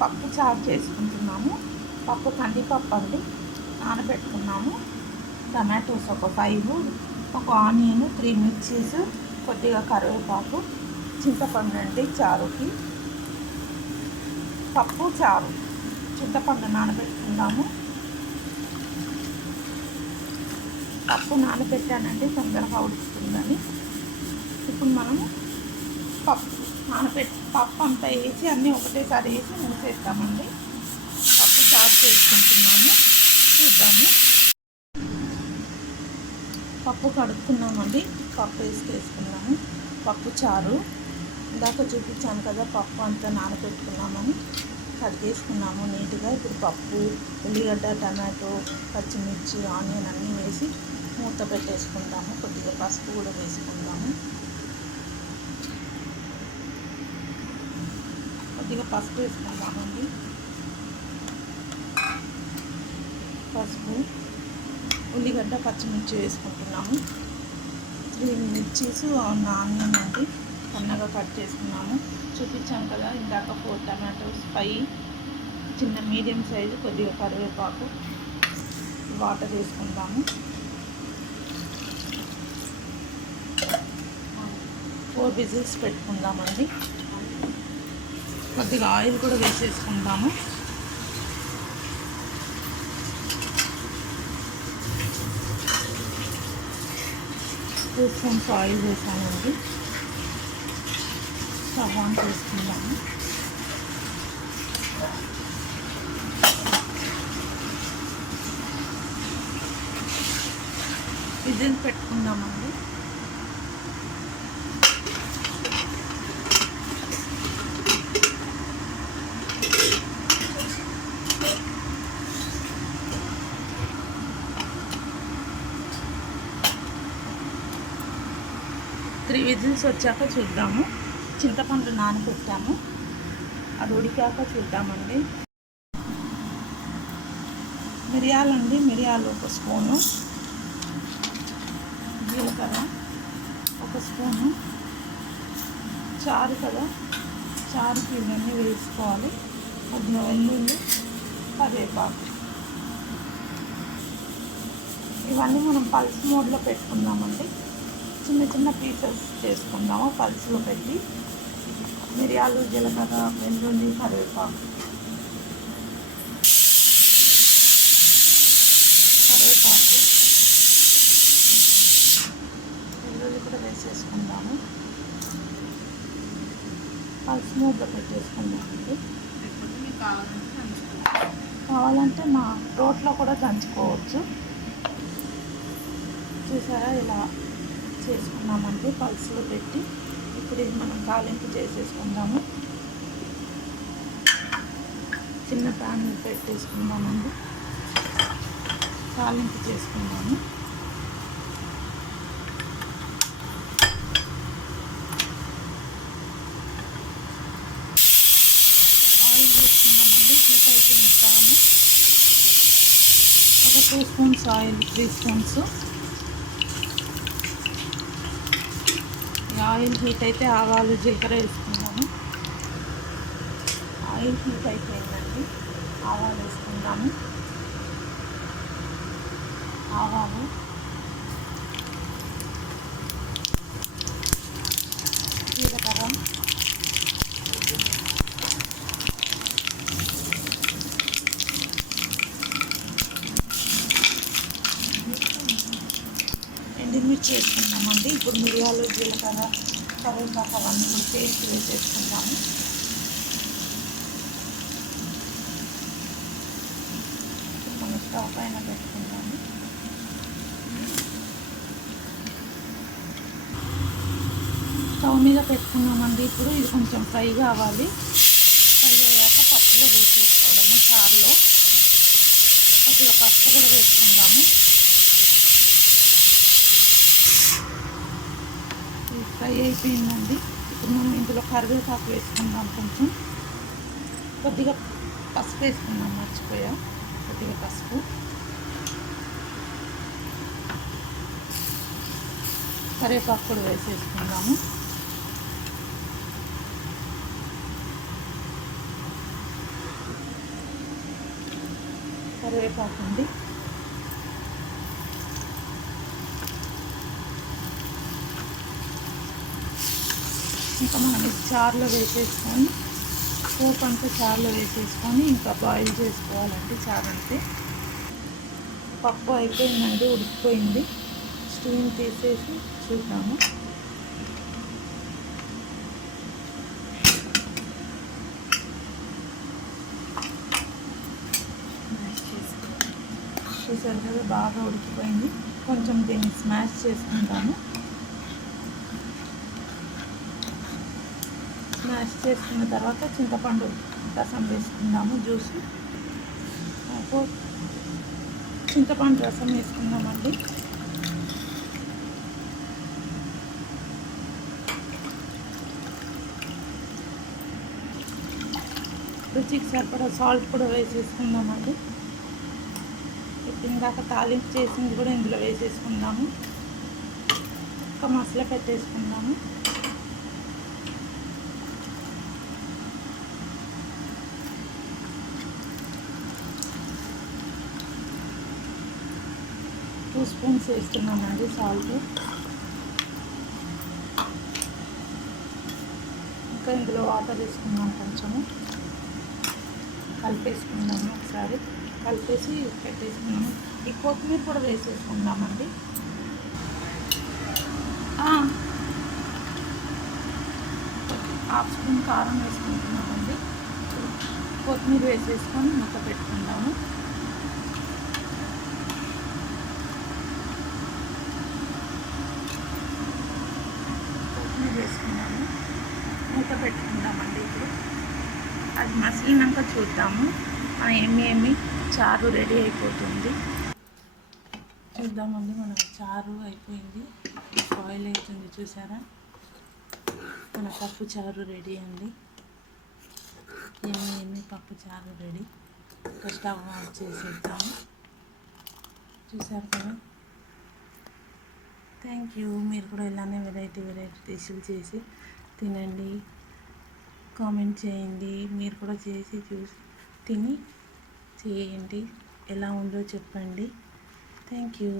పప్పు చారు చేసుకుంటున్నాము. పప్పు కందిపప్పు అండి, నానబెట్టుకున్నాము. టమాటోస్ ఒక 5, ఒక ఆనియన్, 3 మిర్చీస్, కొద్దిగా కరివేపాకు, చింతపండు అండి చారుకి. పప్పు చారు, చింతపండు నానబెట్టుకున్నాము. పప్పు నానబెట్టానండి తొందరగా ఉడుకుతుందని. ఇప్పుడు మనము పప్పు అంతా వేసి అన్నీ ఒకటేసారి వేసి మూసేస్తామండి. పప్పు చారు చేసుకుంటున్నాము, చూద్దాము. పప్పు కడుక్కున్నామండి, పప్పు వేసుకున్నాము. పప్పు చారు ఇందాక చూపించాను కదా, పప్పు అంతా నానబెట్టుకున్నామని కడిగేసుకున్నాము నీట్గా. ఇప్పుడు పప్పు, ఉల్లిగడ్డ, టమాటో, పచ్చిమిర్చి, ఆనియన్ అన్నీ వేసి మూత పెట్టేసుకుందాము. కొద్దిగా పసుపు కూడా వేసుకుందాము. కొద్దిగా పసుపు వేసుకుందామండి. పసుపు, ఉల్లిగడ్డ, పచ్చిమిర్చి వేసుకుంటున్నాము. 3 మిర్చీస్, ఆనియన్ అండి సన్నగా కట్ చేసుకున్నాము. చూపించాను కదా ఇందాక 4 టమాటోస్, 5 చిన్న మీడియం సైజు, కొద్దిగా కరివేపాకు, వాటర్ వేసుకుందాము. 4 విజిల్స్ పెట్టుకుందామండి. కొద్దిగా ఆయిల్ కూడా వేసేసుకుందాము. స్పూన్స్ ఆయిల్ వేసానండి. స్టవ్ ఆన్ చేసుకుందాము. విజిల్ పెట్టుకుందామండి. త్రీ విజిల్స్ వచ్చాక చూద్దాము. చింతపండు నానబెట్టాము, అది ఉడికాక చూద్దామండి. మిరియాలండి, మిరియాలు 1 స్పూను, జీలకర్ర 1 స్పూను. చారు కదా, చారుకి ఇవన్నీ వేసుకోవాలి. కొద్దిగా వెల్లుల్లి, కరివేపాకు, ఇవన్నీ మనం పల్స్ మోడ్లో పెట్టుకుందామండి. చిన్న చిన్న పీసెస్ చేసుకుందాము పల్స్లో పెట్టి. మిరియాలు, జీలకర్ర, వెల్లుల్లి, కరివేపాకు వెల్లుల్లి కూడా వేసేసుకుందాము. పల్స్ మోడ్లో పెట్టేసుకుందామండి. కావాలంటే మా రోట్లో కూడా దంచుకోవచ్చు. చూసారా, ఇలా చేసుకున్నామండి పల్స్లో పెట్టి. ఇప్పుడు ఇది మనం తాలింపు చేసేసుకుందాము. చిన్న ప్యాన్ పెట్టేసుకుందామండి, తాలింపు చేసుకుందాము. ఆయిల్ వేసుకుందామండి. హీట్ అయిపోయిన ప్యాన్, ఒక 2 spoons oil, 3 spoons. Oil heat అయితే ఆవాలు, జీలకర్ర వేసుకుందాము. ఆయిల్ హీట్ అయిపోయిందండి, ఆవాలు వేసుకుందాము. ఆవాలు, జీలకర్ర, ఎండుమిర్చి వేసుకుందామండి. ఇప్పుడు మిరియాలు, జీలకర్ర, కరివేపాకు అవన్నీ కూడా పేస్ట్ వేసేసుకుందాము. మనం స్టవ్ పైన పెట్టుకుందాము. స్టవ్ మీద పెట్టుకున్నామండి. ఇప్పుడు ఇది కొంచెం ఫ్రై కావాలి. ఫ్రై అయ్యాక పప్పులో వేసేసుకోవడము. చారులో కొద్దిగా పసుపు కూడా వేసుకుందాము. ఫ్రై అయిపోయిందండి. ఇప్పుడు మనం ఇందులో కరివేపాకు వేసుకుందాం. కొద్దిగా పసుపు వేసుకుందాం, మర్చిపోయా. కొద్దిగా పసుపు, కరివేపాకు కూడా వేసేసుకుందాము. కరివేపాకు అండి. ఇంకా మనం చారులో వేసేసుకొని పోపు అంతా చారులో వేసేసుకొని ఇంకా బాయిల్ చేసుకోవాలండి. చారు అంటే పప్పు అయిపోయిందండి, ఉడికిపోయింది. స్టీమ్ తీసేసి చూద్దాము. చూసారు కదా, బాగా ఉడికిపోయింది. కొంచెం దీన్ని స్మాష్ చేసుకుంటాము. స్మాష్ చేసుకున్న తర్వాత చింతపండు రసం వేసుకుందాము. జ్యూస్ చింతపండు రసం వేసుకుందామండి. రుచికి సరిపడా సాల్ట్ కూడా వేసేసుకుందామండి. ఇందాక తాలింపు చేసింది కూడా ఇందులో వేసేసుకుందాము. ఒక మసాలా పెట్టేసుకుందాము. టూ స్పూన్స్ వేస్తున్నామండి సాల్ట్. ఇంకా ఇందులో వాటర్ వేసుకుందాం. కొంచెము కలిపేసుకుందాము. ఒకసారి కలిపేసి పెట్టేసుకున్నాము. ఈ కొత్తిమీర కూడా వేసేసుకుందామండి. హాఫ్ స్పూన్ కారం వేసుకుంటున్నామండి. కొత్తిమీర వేసేసుకొని మూత పెట్టుకుందాము. కొత్తిమీర వేసుకున్నాము, మూత పెట్టుకుందామండి. ఇప్పుడు అది మసిలినాక చూద్దాము. ఏమి చారు రెడీ అయిపోతుంది. చూద్దామండి. మన చారు అయిపోయింది, బాయిల్ అవుతుంది. చూసారా, మన పప్పు చారు రెడీ అండి. ఏమి పప్పు చారు రెడీ. ఒక స్టవ్ ఆఫ్ చేసేద్దాము. చూసారు కదా. Thank you. మీరు కూడా ఇలానే వెరైటీ డిష్లు చేసి తినండి, కామెంట్ చేయండి. మీరు కూడా చేసి చూసి తిని చేయండి, ఎలా ఉందో చెప్పండి. Thank you.